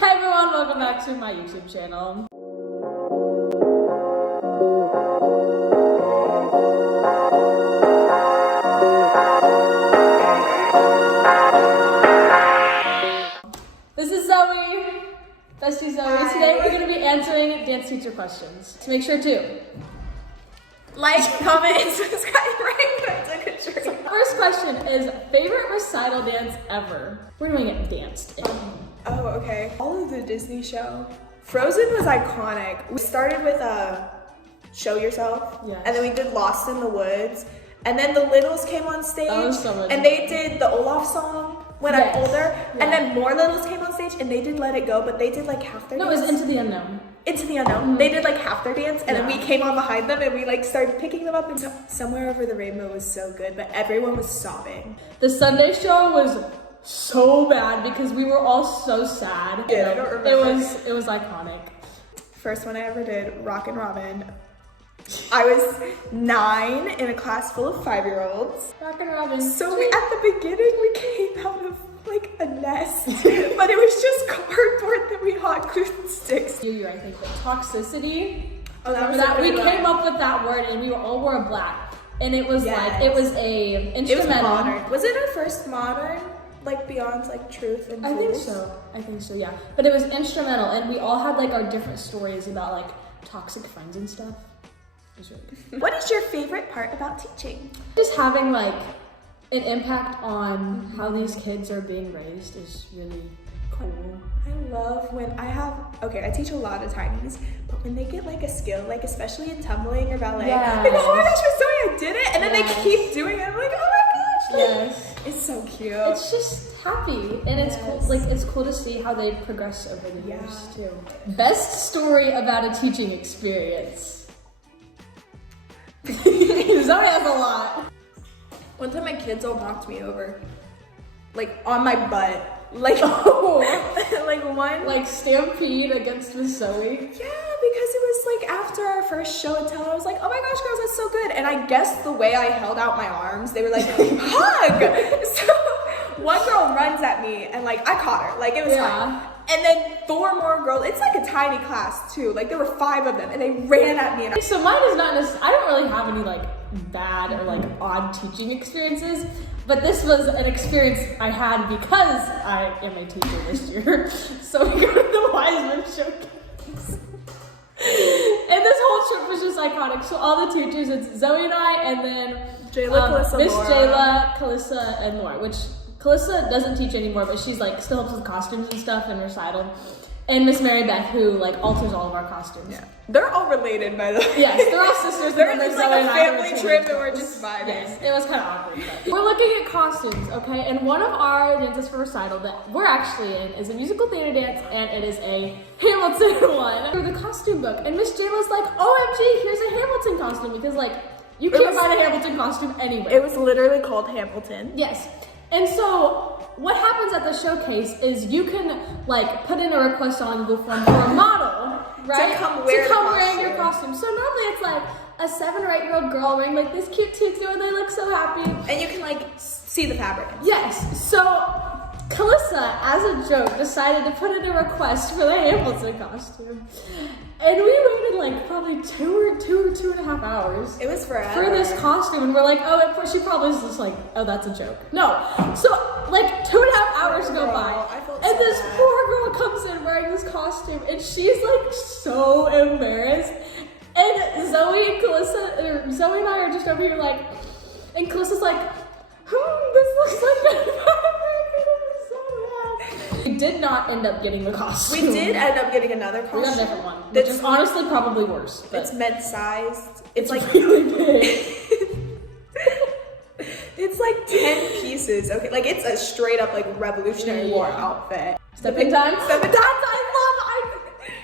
Hi everyone, welcome back to my YouTube channel. This is Zoe, Bestie Zoe. Hi. Today we're going to be answering dance teacher questions. So make sure to Like, comment, and subscribe right when I took a drink. First question is favorite recital dance ever. We're doing it danced in. Oh, okay. All of the Disney show. Frozen was iconic. We started with Show Yourself, Yes. and then we did Lost in the Woods, and then the Littles came on stage, That was so much and they did the Olaf song when Yes. I'm older, Yeah. and then more Littles came on stage, and they did Let It Go, but they did like half their No, it dance. was Into the Unknown. Into the Unknown. They did like half their dance, and then Yeah. we came on behind them, and we like started picking them up, and Somewhere Over the Rainbow was so good, but everyone was sobbing. The Sunday show was so bad because we were all so sad. Yeah, I don't remember. It was iconic. First one I ever did, Rockin' Robin. I was 9 in a class full of 5-year-olds. Rockin' Robin. So at the beginning we came out of like a nest, but it was just cardboard that we hot glued and sticks. Year, I think, but toxicity. Oh, that was Remember that? a We good came one. up with that word and we all wore black. And it was Yes. like, it was a It was instrumental. modern. Was it our first modern? Like beyond like Truth and I think Fools? so, yeah. But it was instrumental and we all had like our different stories about like toxic friends and stuff. It was really good. What is your favorite part about teaching? Just having like an impact on how these kids are being raised is really cool. I love when I teach a lot of tinies, but when they get like a skill, like especially in tumbling or ballet, Yes. they go, oh my gosh, I'm sorry, I did it, and then Yes. they keep doing it. I'm like, oh my gosh, like, Yes. it's so cute. It's just happy and it's cool. Yes. Like it's cool to see how they progress over the Yeah. years too. Best story about a teaching experience. Zoe has a lot. One time my kids all knocked me over, like on my butt, like like one. Like Stampede against Miss Zoe. Yeah, because it was like after our first show and tell, I was like, oh my gosh, girls, that's so good. And I guess the way I held out my arms, they were like, hug. So one girl runs at me and like I caught her, like it was Yeah. fine. And then 4 more girls, it's like a tiny class too, like there were 5 of them and they ran at me. And So mine is not necessarily, I don't really have any like bad or like odd teaching experiences, but this was an experience I had because I am a teacher this year. So we go to the Wiseman Showcase. And this whole trip was just iconic. So all the teachers, it's Zoe and I, and then Jayla, Calissa, Miss Laura. Jayla, Calissa, and Laura, which Calissa doesn't teach anymore, but she's like still helps with costumes and stuff and recital. And Miss Mary Beth, who like alters all of our costumes. yeah. They're all related, by the way. Yes, they're all sisters. They're and then just Zoe like and a I were family twins. trip and we're just vibing. Yes, it was kind of awkward. But. We're looking at costumes, okay? And one of our dances for recital that we're actually in is a musical theater dance, and it is a Hamilton one. For the costume book, and Miss Jayla's like, OMG, here's a Hamilton costume, because like, you can't find a Hamilton costume anywhere. It was literally called Hamilton. Yes. And so what happens at the showcase is you can like put in a request on Google form for a model, right? To come wear the wearing your costume. costume. So normally it's like a 7 or 8-year-old girl wearing like this cute tutu and they look so happy. And you can like see the fabric. Yes. So Calissa, as a joke, decided to put in a request for the Hamilton costume. And we waited like probably 2 or 2.5 hours. It was forever. For this costume, and we're like, she probably was just like, oh, that's a joke. No. So, like, 2.5 hours go Girl, by, I felt and so this bad. poor girl comes in wearing this costume, and she's like so embarrassed. And Zoe and I are just over here like, and Calissa's like, this looks like we did not end up getting the costume. We did end up getting another costume. We got a different one, which That's is honestly probably worse. But It's men's sized. It's like really big. it's like 10 pieces. Okay, like it's a straight up like Revolutionary War Yeah. outfit. Stepping time? Stepping time. I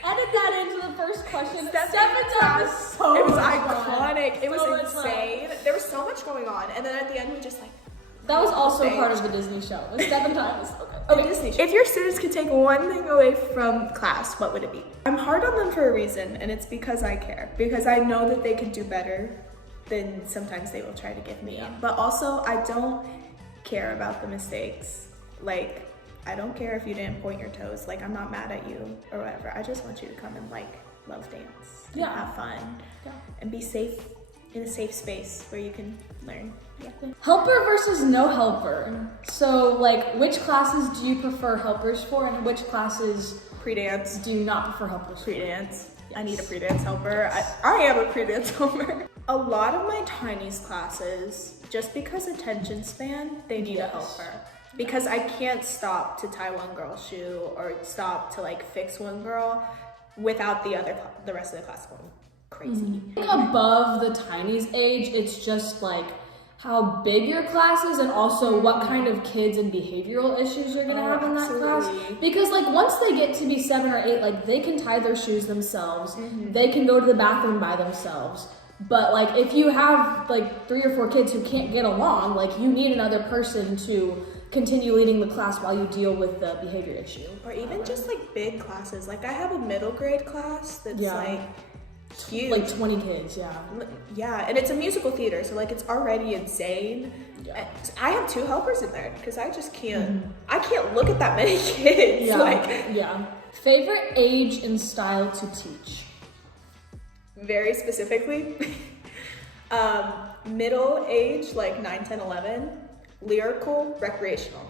Edit that into the first question. Stepping Stepping time is so it was much fun. iconic. It was So much fun. insane. There was so much going on, and then at the end we just like. That was also Thanks. part of the Disney show. The Stepping time is okay. Okay. Disney. If your students could take one thing away from class, what would it be? I'm hard on them for a reason, and it's because I care. Because I know that they could do better than sometimes they will try to give me. Yeah. But also, I don't care about the mistakes. Like, I don't care if you didn't point your toes. Like, I'm not mad at you or whatever. I just want you to come and like love dance. And have fun. Yeah. And be safe in a safe space where you can learn. Yeah. Helper versus no helper. So like, which classes do you prefer helpers for, and which classes Pre-dance. do you not prefer helpers for? Pre-dance. Yes. I need a pre-dance helper. I am a pre-dance helper. A lot of my Tiny's classes, just because attention span, they need a helper. Because I can't stop to tie one girl's shoe or stop to like fix one girl without the rest of the class going crazy. I think above the Tiny's age, it's just like how big your class is, and also what kind of kids and behavioral issues you're gonna have in that class. Because like once they get to be 7 or 8, like they can tie their shoes themselves, they can go to the bathroom by themselves. But like if you have like 3 or 4 kids who can't get along, like you need another person to continue leading the class while you deal with the behavior issue. Or even just like big classes. Like I have a middle grade class that's like huge. Like 20 kids, Yeah, and it's a musical theater, so like it's already insane. Yeah. I have 2 helpers in there because I just can't. I can't look at that many kids. Favorite age and style to teach? Very specifically, middle age, like 9, 10, 11, lyrical, recreational.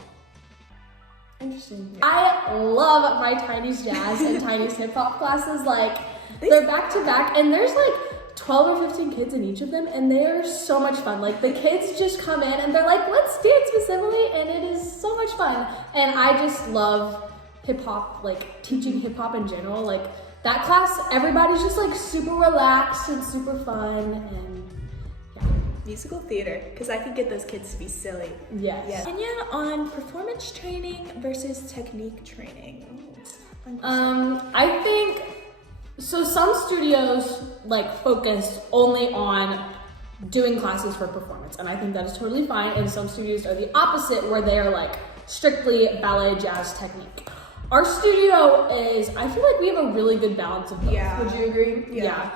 Interesting. I love my Tiny's jazz and Tiny's hip hop classes. Like they're back to back, and there's like 12 or 15 kids in each of them, and they are so much fun. Like the kids just come in and they're like, let's dance Miss Emily, and it is so much fun. And I just love hip hop, like teaching hip hop in general. Like that class, everybody's just like super relaxed and super fun, and musical theater, because I can get those kids to be silly. Yes. Opinion on performance training versus technique training. I think so. Some studios like focus only on doing classes for performance, and I think that is totally fine. And some studios are the opposite, where they are like strictly ballet, jazz, technique. Our studio is, I feel like we have a really good balance of both. Yeah. Would you agree? Yeah.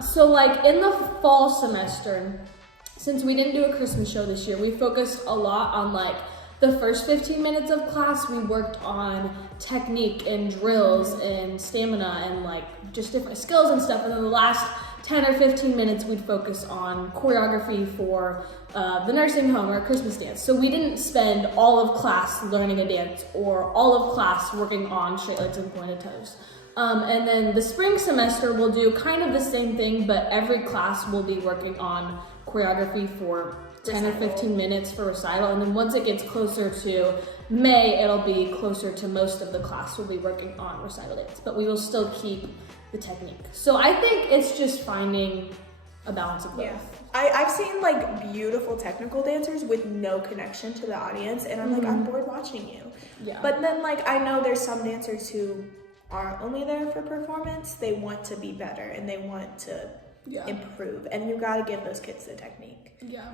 So like in the fall semester, since we didn't do a Christmas show this year, we focused a lot on like the first 15 minutes of class. We worked on technique and drills and stamina and like just different skills and stuff. And then the last 10 or 15 minutes, we'd focus on choreography for the nursing home or Christmas dance. So we didn't spend all of class learning a dance or all of class working on straight legs and pointed toes. And then the spring semester, we'll do kind of the same thing, but every class will be working on choreography for 10 or 15 minutes for recital. And then once it gets closer to May, it'll be closer to most of the class will be working on recital dance, but we will still keep the technique. So I think it's just finding a balance of both. Yeah. I've seen like beautiful technical dancers with no connection to the audience, and I'm like, I'm bored watching you. Yeah. But then like I know there's some dancers who aren't only there for performance, they want to be better and they want to improve, and you gotta give those kids the technique. Yeah.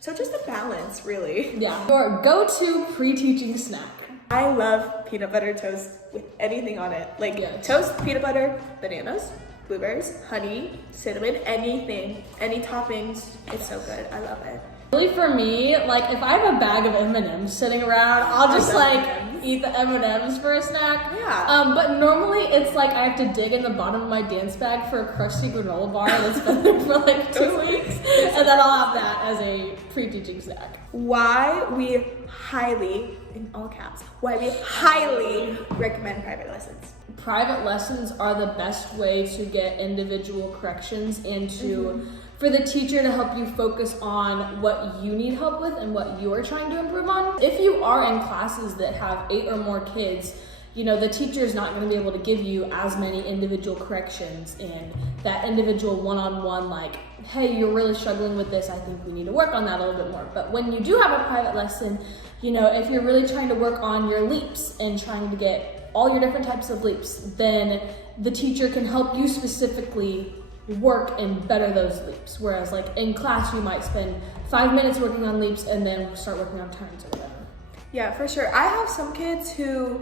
So just a balance, really. Yeah. Your go-to pre-teaching snack. I love peanut butter toast with anything on it. Like toast, peanut butter, bananas, blueberries, honey, cinnamon, anything, any toppings. It's so good. I love it. Really, for me, like if I have a bag of M&Ms sitting around, I'll just like eat the M&Ms for a snack. Yeah. But normally it's like I have to dig in the bottom of my dance bag for a crusty granola bar that's been there for like 2 weeks, and then I'll have that as a pre-teaching snack. Why we highly, in all caps, why we highly recommend private lessons. Private lessons are the best way to get individual corrections and to for the teacher to help you focus on what you need help with and what you are trying to improve on. If you are in classes that have 8 or more kids, you know, the teacher is not going to be able to give you as many individual corrections and that individual one-on-one, like, hey, you're really struggling with this, I think we need to work on that a little bit more. But when you do have a private lesson, you know, if you're really trying to work on your leaps and trying to get all your different types of leaps, then the teacher can help you specifically work and better those leaps. Whereas like in class, you might spend 5 minutes working on leaps and then start working on turns or whatever. Yeah, for sure. I have some kids who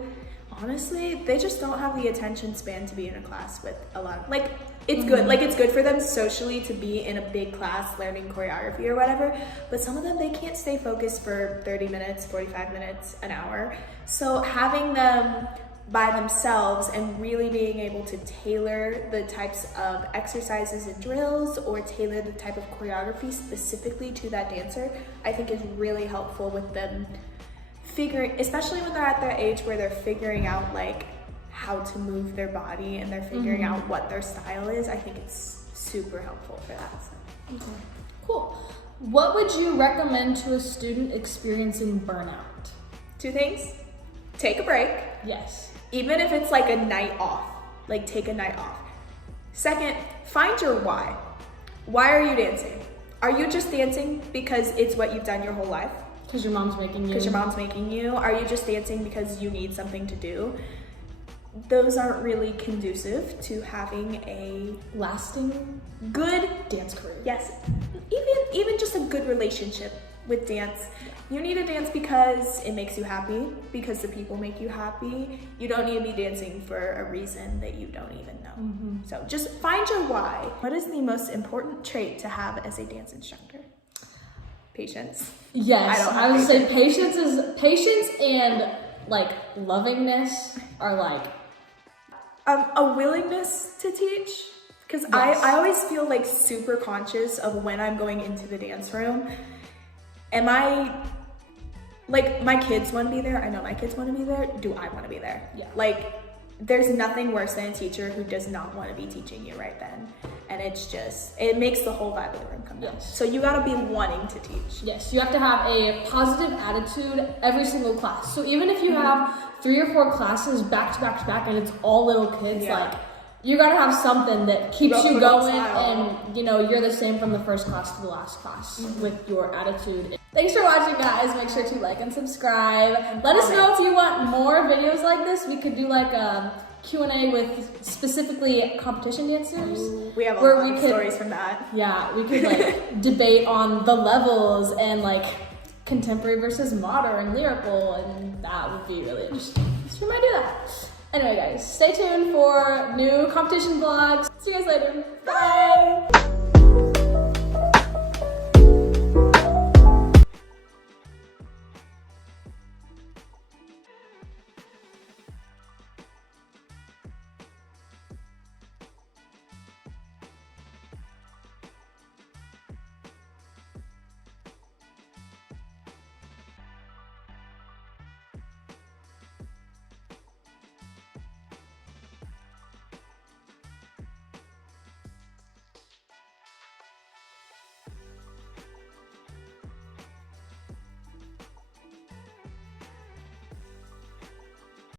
Honestly, they just don't have the attention span to be in a class with a lot of, like, it's good. Like, it's good for them socially to be in a big class learning choreography or whatever, but some of them, they can't stay focused for 30 minutes, 45 minutes, an hour. So having them by themselves and really being able to tailor the types of exercises and drills or tailor the type of choreography specifically to that dancer, I think is really helpful with them figuring, especially when they're at their age where they're figuring out like how to move their body and they're figuring out what their style is. I think it's super helpful for that. So. Okay. Cool. What would you recommend to a student experiencing burnout? 2 things. Take a break. Yes. Even if it's like a night off, like take a night off. Second, find your why. Why are you dancing? Are you just dancing because it's what you've done your whole life? Because your mom's making you. Because your mom's making you. Are you just dancing because you need something to do? Those aren't really conducive to having a lasting, good dance career. Yes. Even just a good relationship with dance. You need to dance because it makes you happy, because the people make you happy. You don't need to be dancing for a reason that you don't even know. So just find your why. What is the most important trait to have as a dance instructor? Patience. Yes, I would say patience and like lovingness are like a willingness to teach. Because I always feel like super conscious of when I'm going into the dance room. Am I, like, my kids want to be there? I know my kids want to be there. Do I want to be there? Yeah. Like, there's nothing worse than a teacher who does not want to be teaching you right then. And it's just, it makes the whole vibe of the room come down. Yes. So you gotta be wanting to teach. Yes, you have to have a positive attitude every single class. So even if you have 3 or 4 classes back to back to back and it's all little kids, like, you gotta have something that keeps you going, and you know, you're the same from the first class to the last class with your attitude. Thanks for watching, guys. Make sure to like and subscribe. Let us know if you want more videos like this. We could do like a Q&A with specifically competition dancers. We have a lot of stories from that. Yeah, we could like debate on the levels and like contemporary versus modern, lyrical, and that would be really interesting. So we might do that. Anyway, guys, stay tuned for new competition vlogs. See you guys later. Bye!